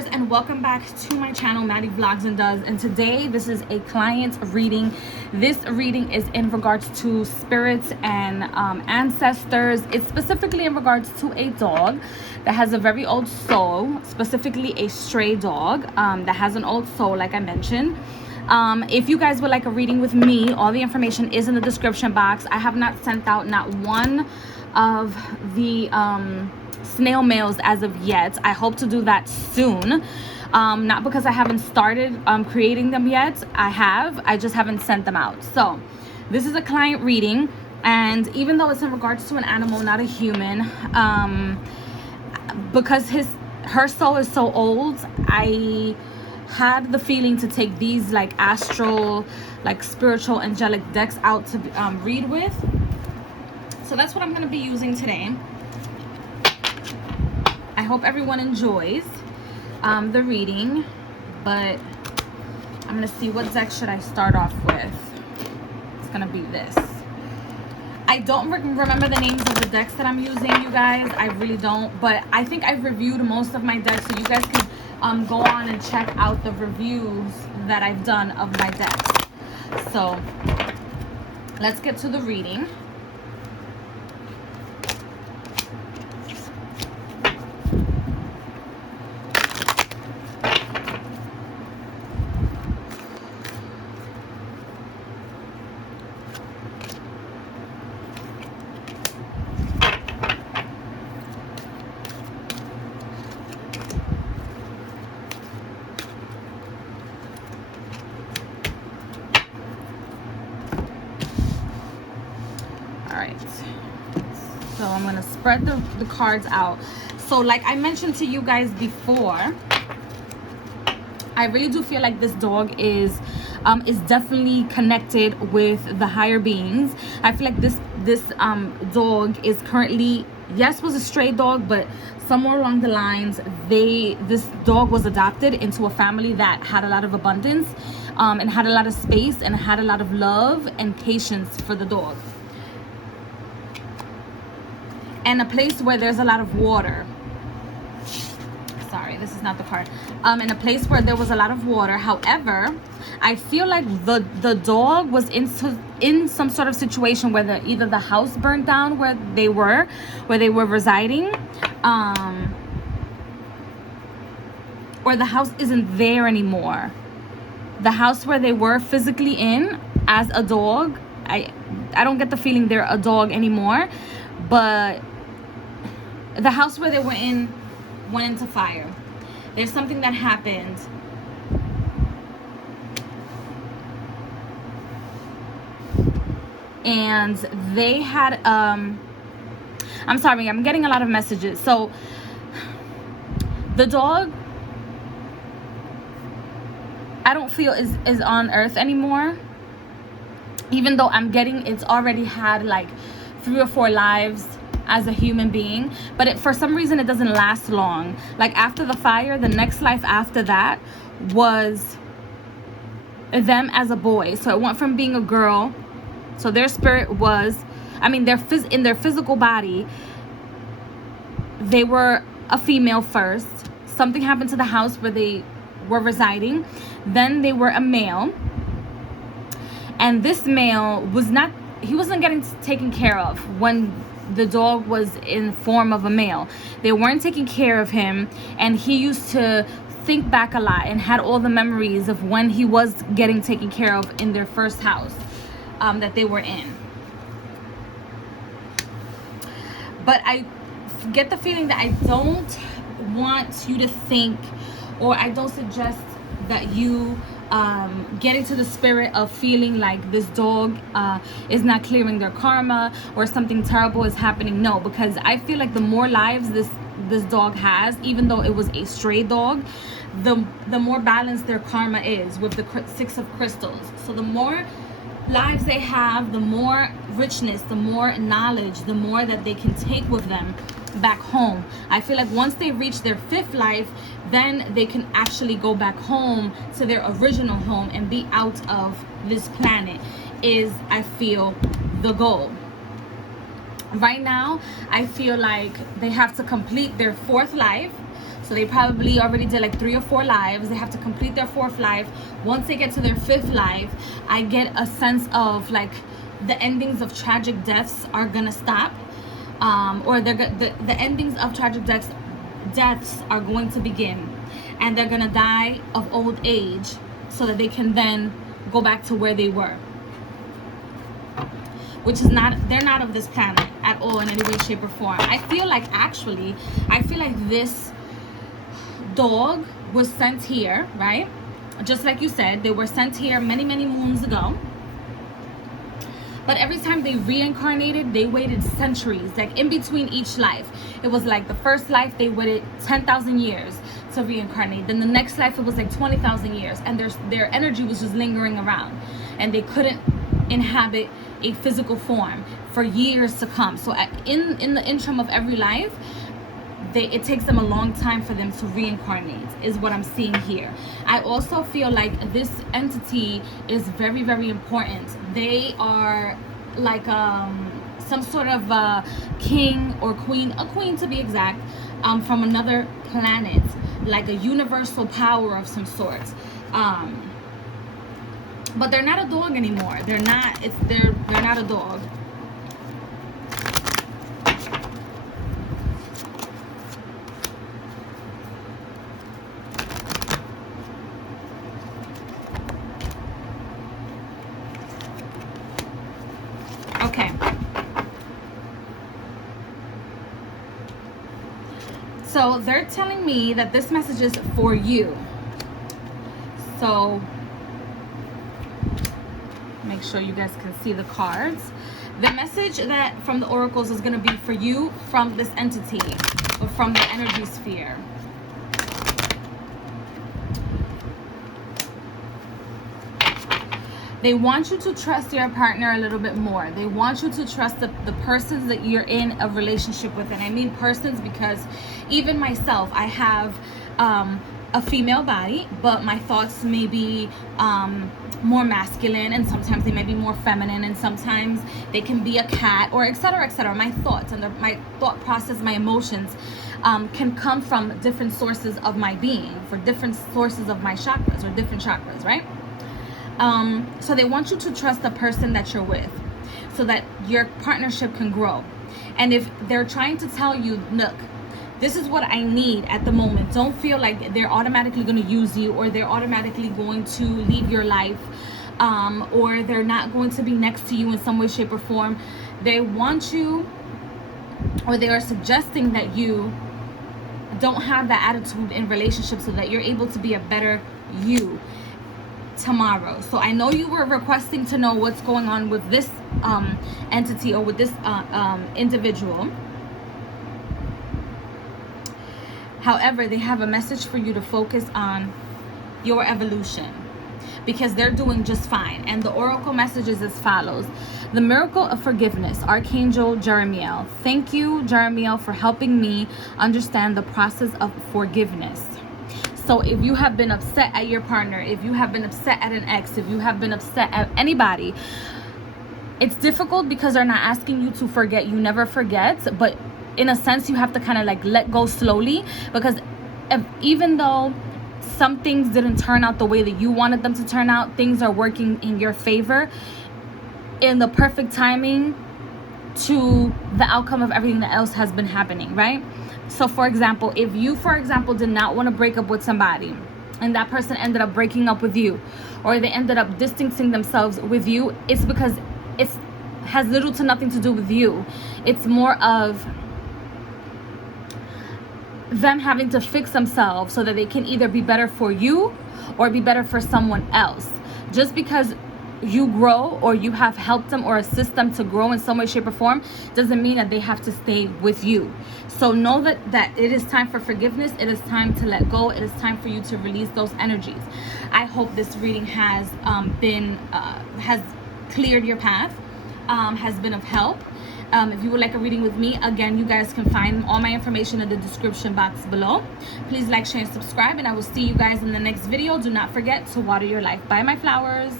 viewers, and welcome back to my channel, Maddievlogsdoes. And today this is a client reading. This reading is in regards to spirits and ancestors. It's specifically in regards to a dog that has a very old soul, specifically a stray dog that has an old soul, like I mentioned. If you guys would like a reading with me, all the information is in the description box. I have not sent out not one of the snail mails as of yet. I hope to do that soon. Not because I haven't started creating them yet. I just haven't sent them out. So this is a client reading, and even though it's in regards to an animal, not a human, because her soul is so old, I had the feeling to take these like astral, like spiritual angelic decks out to read with. So that's what I'm going to be using today. I hope everyone enjoys the reading, but I'm going to see what deck should I start off with. It's going to be this. I don't remember the names of the decks that I'm using, you guys. I really don't, but I think I've reviewed most of my decks, so you guys can go on and check out the reviews that I've done of my decks. So let's get to the reading. So I'm going to spread the cards out. So like I mentioned to you guys before, I really do feel like this dog is definitely connected with the higher beings. I feel like this dog is currently, yes, was a stray dog, but somewhere along the lines, this dog was adopted into a family that had a lot of abundance, and had a lot of space, and had a lot of love and patience for the dog. And a place where there's a lot of water. Sorry, this is not the card. In a place where there was a lot of water. However, I feel like the dog was in some sort of situation where either the house burned down where they were residing, or the house isn't there anymore. The house where they were physically in as a dog, I don't get the feeling they're a dog anymore, but the house where they were in went into fire. There's something that happened. And they had, I'm sorry, I'm getting a lot of messages. So the dog, I don't feel is on earth anymore. Even though I'm getting, it's already had like 3 or 4 lives as a human being, but for some reason it doesn't last long. Like after the fire, the next life after that was them as a boy. So it went from being a girl, so their spirit was, I mean, in their physical body, they were a female first. Something happened to the house where they were residing. Then they were a male, and this male he wasn't getting taken care of when the dog was in form of a male. They weren't taking care of him, and he used to think back a lot and had all the memories of when he was getting taken care of in their first house that they were in. But I get the feeling that I don't want you to think, or I don't suggest that you get into the spirit of feeling like this dog is not clearing their karma or something terrible is happening. No, because I feel like the more lives this dog has, even though it was a stray dog, the more balanced their karma is with the 6 of crystals. So the more lives they have, the more richness, the more knowledge, the more that they can take with them back home. I feel like once they reach their 5th life, then they can actually go back home to their original home and be out of this planet, is, I feel, the goal. Right now, I feel like they have to complete their 4th life. So they probably already did like 3 or 4 lives. They have to complete their 4th life. Once they get to their 5th life, I get a sense of like the endings of tragic deaths are gonna stop, or the endings of tragic deaths are going to begin, and they're gonna die of old age so that they can then go back to where they were, which is not, they're not of this planet at all in any way, shape, or form. I feel like this dog was sent here, right? Just like you said, they were sent here many moons ago. But every time they reincarnated, they waited centuries, like in between each life. It was like the first life, they waited 10,000 years to reincarnate. Then the next life, it was like 20,000 years. And their energy was just lingering around. And they couldn't inhabit a physical form for years to come. So in the interim of every life, it takes them a long time for them to reincarnate, is what I'm seeing here. I also feel like this entity is very important. They are like some sort of king or queen, a queen to be exact, from another planet, like a universal power of some sort. But they're not a dog anymore. They're not a dog. Okay. So they're telling me that this message is for you. So make sure you guys can see the cards. The message that from the oracles is going to be for you from this entity, or from the energy sphere. They want you to trust your partner a little bit more. They want you to trust the persons that you're in a relationship with. And I mean persons because even myself, I have a female body, but my thoughts may be more masculine, and sometimes they may be more feminine, and sometimes they can be a cat, or etc, etc. My thoughts and my thought process, my emotions can come from different sources of my being, for different sources of my chakras, or different chakras, right? So they want you to trust the person that you're with so that your partnership can grow. And if they're trying to tell you, look, this is what I need at the moment, don't feel like they're automatically going to use you, or they're automatically going to leave your life, or they're not going to be next to you in some way, shape, or form. They want you, or they are suggesting that you don't have that attitude in relationships so that you're able to be a better you tomorrow. So I know you were requesting to know what's going on with this entity, or with this individual. However, they have a message for you to focus on your evolution, because they're doing just fine. And the oracle message is as follows. The miracle of forgiveness, Archangel Jeremiel. Thank you, Jeremiel, for helping me understand the process of forgiveness. So if you have been upset at your partner, if you have been upset at an ex, if you have been upset at anybody, it's difficult because they're not asking you to forget. You never forget, but in a sense, you have to kind of like let go slowly, because even though some things didn't turn out the way that you wanted them to turn out, things are working in your favor in the perfect timing to the outcome of everything that else has been happening, right? So for example, if you, for example, did not want to break up with somebody, and that person ended up breaking up with you, or they ended up distancing themselves with you, it's because it has little to nothing to do with you. It's more of them having to fix themselves so that they can either be better for you or be better for someone else. Just because you grow, or you have helped them or assist them to grow in some way, shape, or form, doesn't mean that they have to stay with you. So know that it is time for forgiveness. It is time to let go. It is time for you to release those energies. I hope this reading has has cleared your path, has been of help. If you would like a reading with me, again, you guys can find all my information in the description box below. Please like, share, and subscribe, and I will see you guys in the next video. Do not forget to water your life. Bye, my flowers.